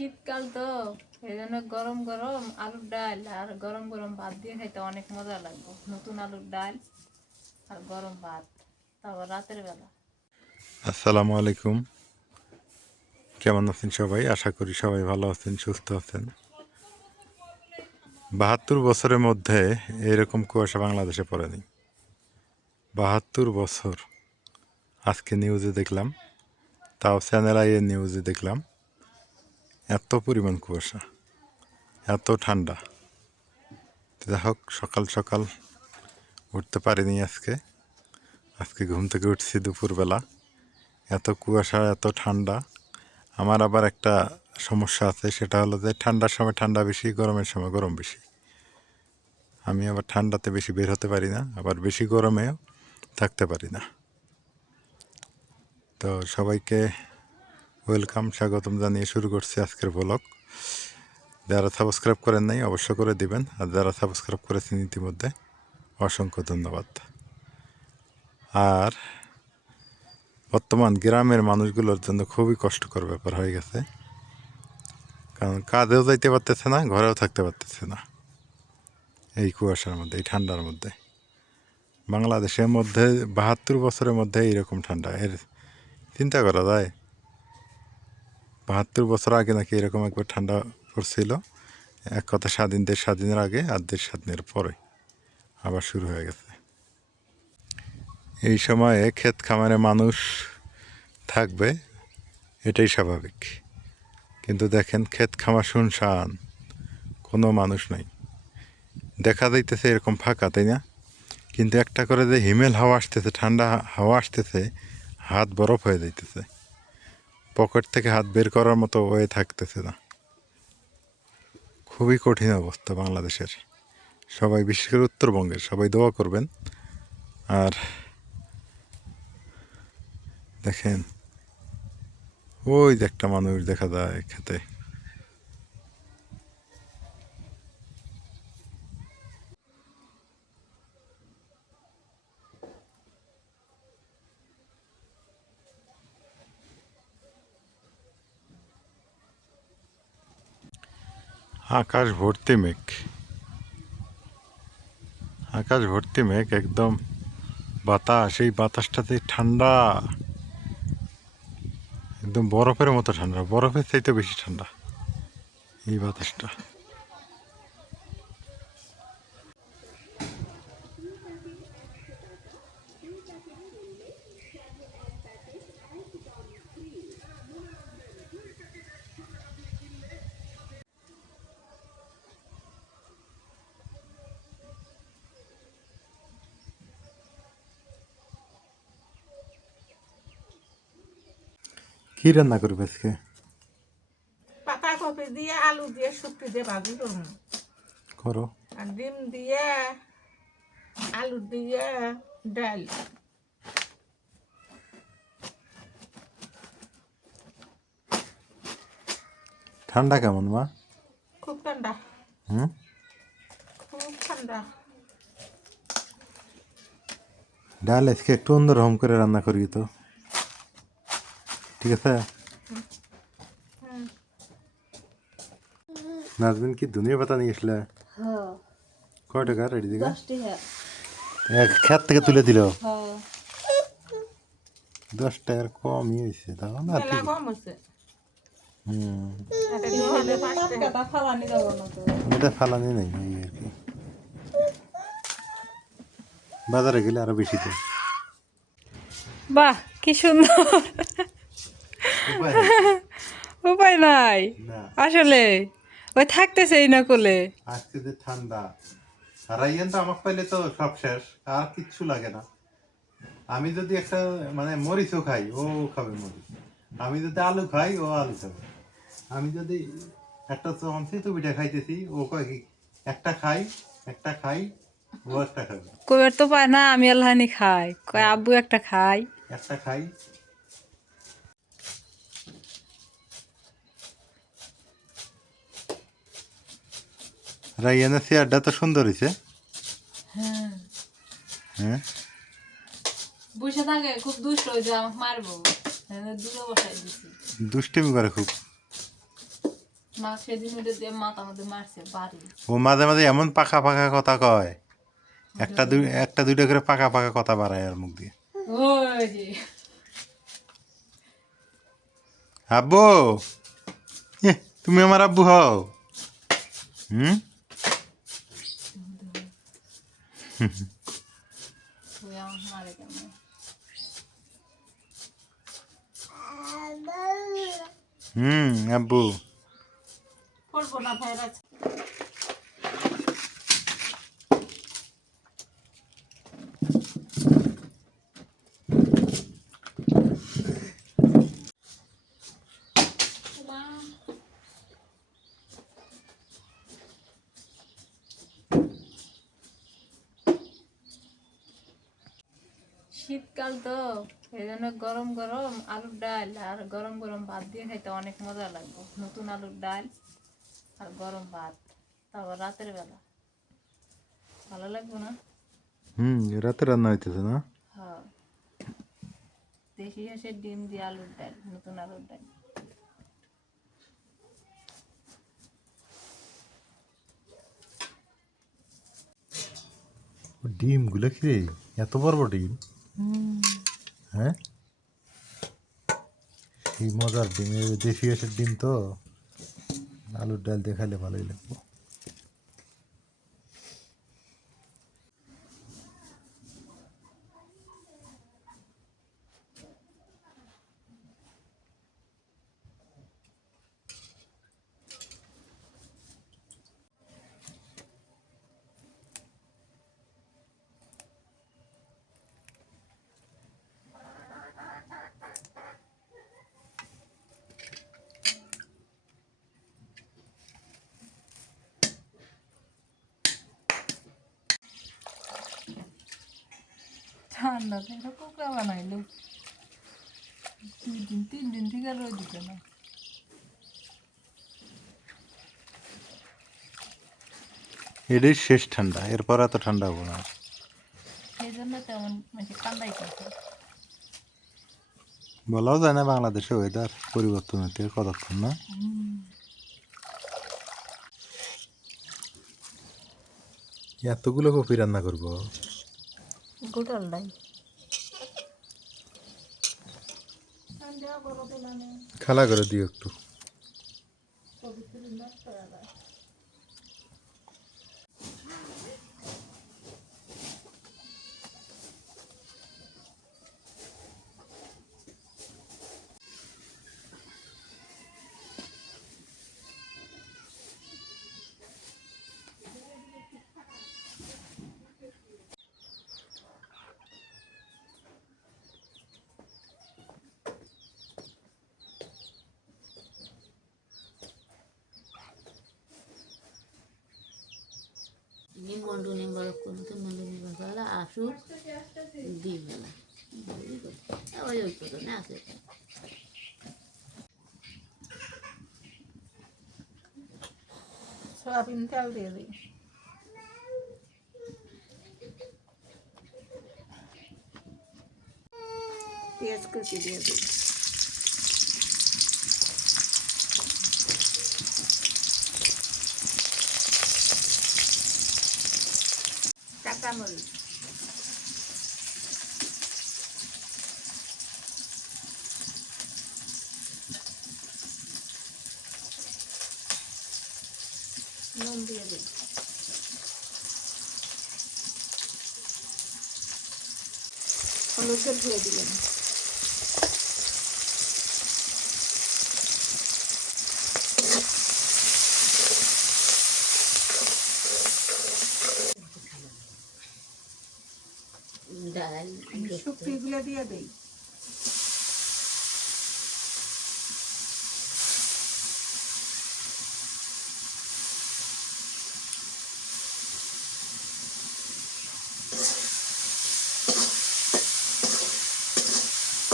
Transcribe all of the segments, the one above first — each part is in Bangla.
শীতকাল তো এই জন্য গরম গরম আলুর ডাল আর গরম গরম ভাত দিয়ে খাইতে অনেক মজা লাগবে। নতুন আলুর ডাল আর গরম ভাত, তারপর রাতের বেলা। আসসালামু আলাইকুম, কেমন আছেন সবাই? আশা করি সবাই ভালো আছেন, সুস্থ আছেন। ৭২ বছরের মধ্যে এরকম কুয়াশা বাংলাদেশে পড়েনি। ৭২ বছর। আজকে নিউজে দেখলাম, তাও চ্যানেল আইয়ের নিউজে দেখলাম এত পরিমাণ কুয়াশা, এত ঠান্ডা। যাই হোক, সকাল সকাল উঠতে পারিনি আজকে ঘুম থেকে উঠছি দুপুরবেলা। এত কুয়াশা, এত ঠান্ডা। আমার আবার একটা সমস্যা আছে, সেটা হলো যে ঠান্ডার সময় ঠান্ডা বেশি, গরমের সময় গরম বেশি। আমি আবার ঠান্ডাতে বেশি বের হতে পারি না, আবার বেশি গরমেও থাকতে পারি না। তো সবাইকে ওয়েলকাম, স্বাগতম জানিয়ে শুরু করছি আজকের ব্লগ। যারা সাবস্ক্রাইব করেন নাই অবশ্য করে দিবেন, আর যারা সাবস্ক্রাইব করেছেন ইতিমধ্যে অসংখ্য ধন্যবাদ। আর বর্তমান গ্রামের মানুষগুলোর জন্য খুবই কষ্টকর ব্যাপার হয়ে গেছে, কারণ কাজেও যাইতে পারতেছে না, ঘরেও থাকতে পারতেছে না এই কুয়াশার মধ্যে, এই ঠান্ডার মধ্যে। বাংলাদেশের মধ্যে ৭২ বছরের মধ্যে এইরকম ঠান্ডা, এর চিন্তা করা যায়? ৭২ বছর আগে নাকি এরকম একবার ঠান্ডা পড়ছিল। এক কথা, দেশ স্বাধীনের আগে আর দেশ স্বাধীনের পরে আবার শুরু হয়ে গেছে। এই সময়ে ক্ষেত খামারে মানুষ থাকবে, এটাই স্বাভাবিক। কিন্তু দেখেন, ক্ষেত খামার শুনশান, কোনো মানুষ নাই। দেখা যাইতেছে এরকম ফাঁকা, তাই না? কিন্তু একটা করে যে হিমেল হাওয়া আসতেছে, ঠান্ডা হাওয়া আসতেছে, হাত বরফ হয়ে যাইতেছে, পকেট থেকে হাত বের করার মতো হয়ে থাকতেছে না। খুবই কঠিন অবস্থা বাংলাদেশের। সবাই, বিশেষ করে উত্তরবঙ্গের সবাই দোয়া করবেন। আর দেখেন, ওই যে একটা মানুষ দেখা যায় খেতে। আকাশ ভর্তি মেঘ, আকাশ ভর্তি মেঘ, একদম বাতাস, এই বাতাসটাতে ঠান্ডা, একদম বরফের মতো ঠান্ডা, বরফের চাইতে বেশি ঠান্ডা এই বাতাসটা। কি রান্না করবে আজকে? পাতাকপি দিয়ে আলু দিয়ে শুক্তি দিয়ে ভাজি করবো, করো। আর ডিম দিয়ে আলু দিয়ে ডাল। ঠান্ডা কেমন মা? খুব ঠান্ডা, হুম, খুব ঠান্ডা। ডাল আজকে একটু অন্যরকম করে রান্না করি তো, ঠিক আছে? নাজমিন কি ধনিয়া পাতা নিয়ে আসলে? কয় টাকা রেডি দিকে? 10 টাকা। এক খেত থেকে তুলে দিল। হ্যাঁ, 10 টাকার কমই হয়েছে, তাও না? মেলা ঠিক। কম হচ্ছে। হুম, এটা দিয়ে হলে 5 টাকা। টাকা ফালানি যাব না তো। এটা ফালানি নেই, এই আর কি। বাজারে গেলে আরো বেশি তো। বাহ, কি সুন্দর! উপায় নাই না, আসলে, ওই থাকতেছেই না কোলে। আজকে যে ঠান্ডা, রাইয়ান তো আমাকে পাইলে তো সব শেষ, আর কিচ্ছু লাগে না। আমি যদি একটা মানে মরিচও খাই, ও খাবে মরিচ। আমি যদি আলু খাই, ও আলু খাবে। আমি যদি একটা চামচি তো পিঠা খাইতেছি, ও কয় কি একটা খাই, একটা খাই, ও একটা খাবে। কইবার তো পায় না, আমি আল্লাহানি খাই, কয় আব্বু একটা খাই। একটা খাই। রাইয়ানের চেয়ারটা তো সুন্দর হয়েছে। হ্যাঁ, হ্যাঁ, বসে থাকে, খুব দুষ্ট হয়েছে, আমাকে মারবো। দূরে বসাই দিছি। দুষ্টিমি করে খুব। মা সেদিন ওটা দিয়ে মাথা মধ্যে মারছে বাড়ি। ও মাঝে মাঝে এমন পাকা পাকা কথা কয়, একটা দুইটা করে পাকা পাকা কথা বাড়ায় আর মুখ দিয়ে। ওই যে আব্বু, তুমি আমার আব্বু হও। হুম, তুই আমার মারে কেমন আব্বু। পড়বো না ভাইরাস। শীতকাল তো এই জন্য গরম গরম আলুর ডাল আর গরম গরম ভাত দিয়ে খাইতে অনেক মজা লাগবে। নতুন আলুর ডাল আর গরম ভাত, তারপর রাতের বেলা ভালো লাগবে না? রাতে রান্না হইতেছে না? হ্যাঁ, দেশি হাঁসের ডিম দিয়ে আলুর ডাল, নতুন আলুর ডাল। ডিম গুলো কি রে, এত বড় বড় ডিম? হ্যাঁ, এই মজার ডিম, দেশি হাঁসের ডিম তো আলুর ডাল দিয়ে খাইলে ভালোই লাগবে। ঠান্ডা থেকে কুকড়া বানাইলো, 2 দিন 3 দিন থেকে রোদ দিতে না। এটাই শেষ ঠান্ডা, এরপর এত ঠান্ডা হবো না। সেই জন্য তেমন মানে ঠান্ডাই থাকে। বলাও যায় না বাংলাদেশে ওয়েদার পরিবর্তন হতে কতক্ষণ না। এতগুলো কপি রান্না করবো? গোটাল নাই, খালা করে দিও একটু। নিমন্ত্রণ করতে নিমন্ত্রণ করা আসুক দিই বেলা ওই ওই কথা না আছে। সয়াবিন তেল দিয়ে দিই। পেঁয়াজ কুচি দিয়ে দিই। কাঁচামরিচ, নুন দিয়ে দিই। হলুদের ধুয়ে দিলাম। ডাল শুকটিগুলো দিয়ে দিই।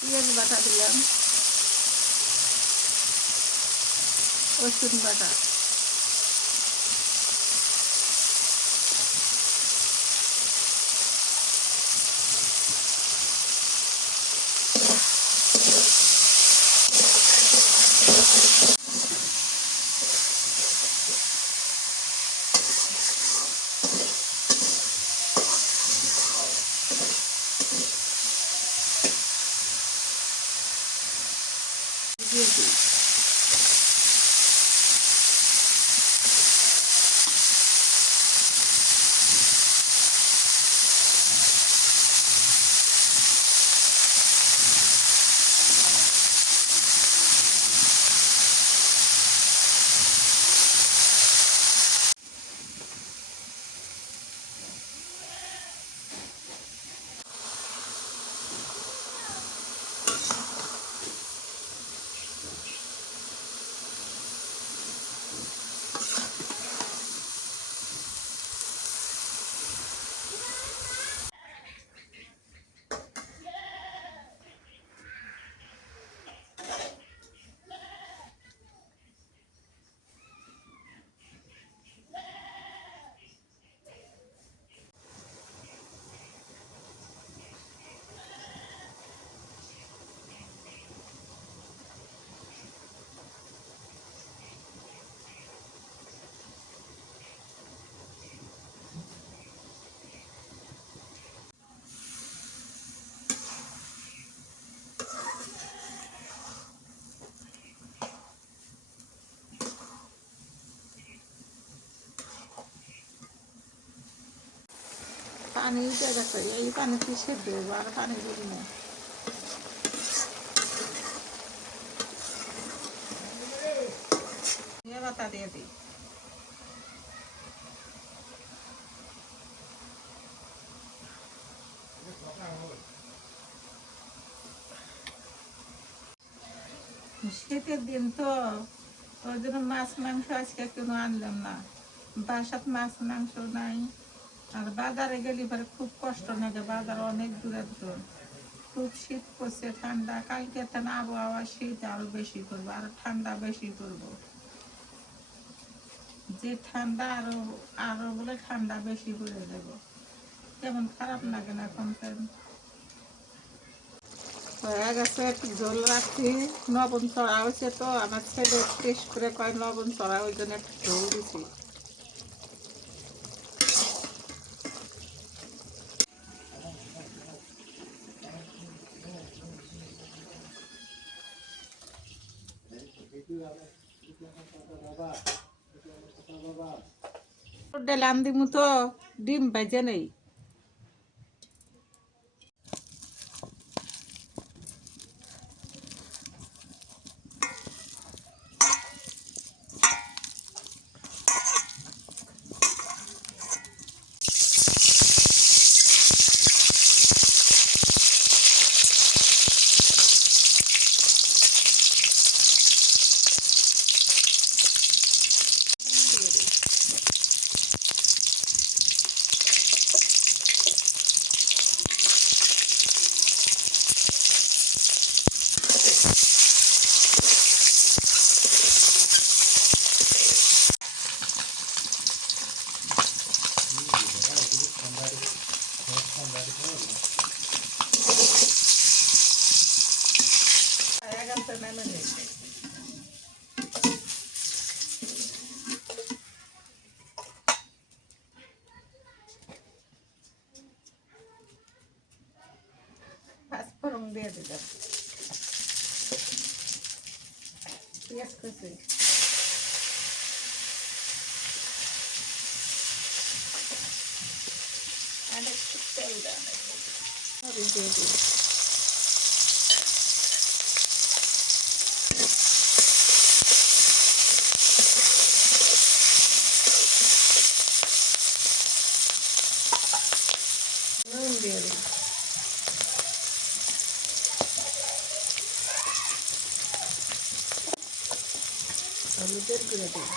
পেঁয়াজ বাটা দিলাম, রসুন বাটা, পানি উঠে গেছে, এই পানিতে সেদ্ধ হইব, আর পানি দিবি না। ধনিয়া পাতা দিয়ে দিই। শীতের দিন তো, ওই জন্য মাছ মাংস আজকে কোনো আনলাম না। বাসাত মাছ মাংস নাই। আর বাজারে গেলে পরে খুব কষ্ট লাগে, বাজার অনেক দূরে দূর। খুব শীত পড়ছে, ঠান্ডা, কালকে না আবহাওয়া শীত আরো বেশি করবো, আর ঠান্ডা বেশি করবো। যে ঠান্ডা আরো আরো বলে ঠান্ডা বেশি করে দেবো। কেমন খারাপ লাগে না এখন। হয়ে গেছে, একটু ঝোল রাখছি। লবণ চড়া হয়েছে তো, আমার ছেলে টেস্ট করে কয় লবণ চড়া, ওই জন্য একটু ঝোল দিছি। ডাল আনদিমু তো, ডিম ভাজে নেই। পাঁচফোড়ন দিয়ে দিলাম, পেঁয়াজ কুচি, আর একটু তেল দেওয়া মরিচ দিয়ে দিই। নুন দিয়ে দিই। হলুদের গুঁড়ো দিই।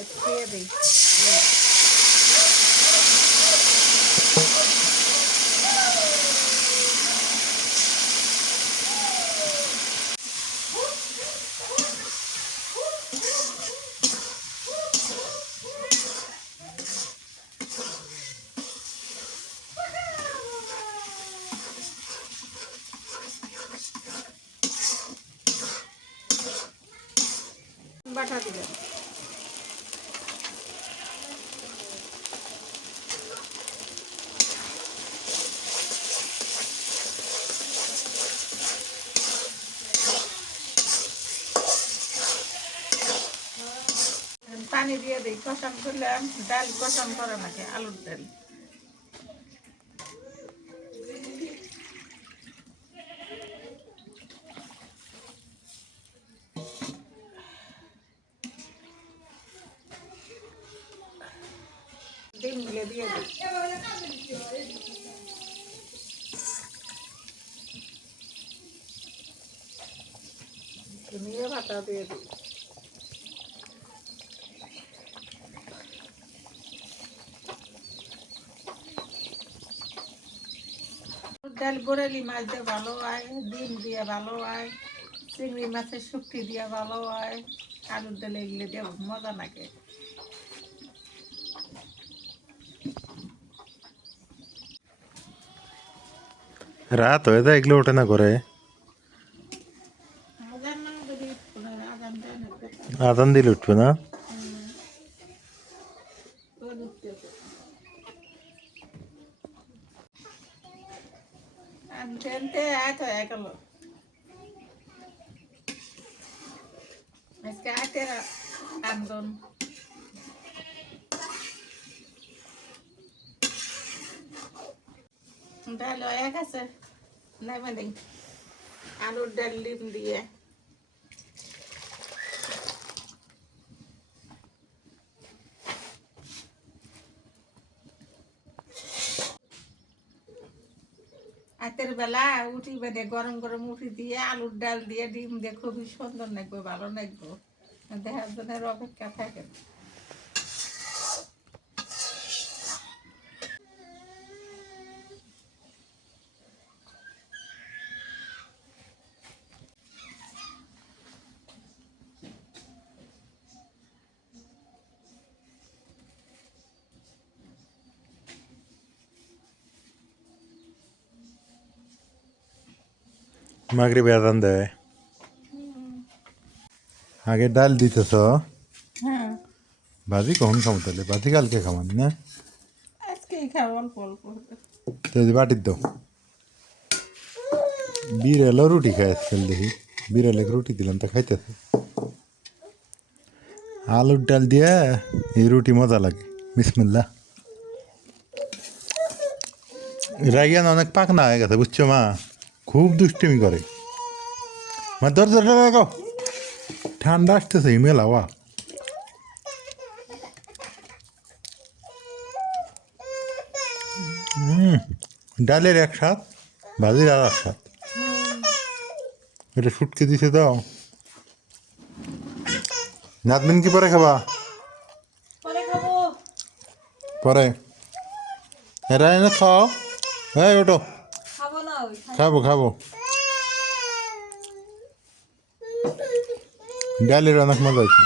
একটু দিয়ে দিই। বাটা দিলাম। পানি দিয়ে দিই, কষান করলাম। ডাল কষান করে নাকি, আলুর ডাল। ডিমগুলো দিয়ে দিই। ধনিয়া পাতা দিয়ে দিই। ডাল বরেলি মাছ দিয়ে ভালো হয়, ডিম দিয়ে ভালো হয়, চিংড়ি মাছের শুক্তি দিয়ে ভালো হয়, আলুর ডাল এগুলো দিয়ে মজা লাগে। রাত হয়ে যায়, এগুলো ওঠে না করে। আদান দিলে উঠবে না? আনতে আয় হয়ে গেল আজকে আটের আন্দোলন ডাল হয়ে গেছে নেবে নেই আলুর ডাল ডিম দিয়ে রাতের বেলা উঠি বেঁধে গরম গরম উঠি দিয়ে আলুর ডাল দিয়ে ডিম দিয়ে খুবই সুন্দর লাগবে ভালো লাগবে দেখার জন্য অপেক্ষা থাকে মাগরিবে আদান দেয়। আগে ডাল দিতেছ, হ্যাঁ ভাজি কখন খাবো তাহলে? ভাজি কালকে খামান না? আজকেই খাও অল্প অল্প তো বাটির দাও। বিড়ালও রুটি খায় আজকাল দেখি, বিড়ালে রুটি দিলাম তা খাইতেছে। আলুর ডাল দিয়ে এই রুটি মজা লাগে। বিসমিল্লাহ। রাইয়ান অনেক পাকনা হয়ে গেছে বুঝছো মা, খুব দুষ্টুমি করে। মা দরজাটা লাগাও, ঠান্ডা আসতেছে ইমেল হাওয়া। ডালের এক স্বাদ, ভাজির আর এক স্বাদ। এটা শুটকে দিছে দাও। নাতমিন কি পরে খাবা? পরে খাবো। পরে এরা এনে খাও। হ্যাঁ ওটো খাবো না ওই খাবো খাবো। ডালের অনেক মজা হয়েছে।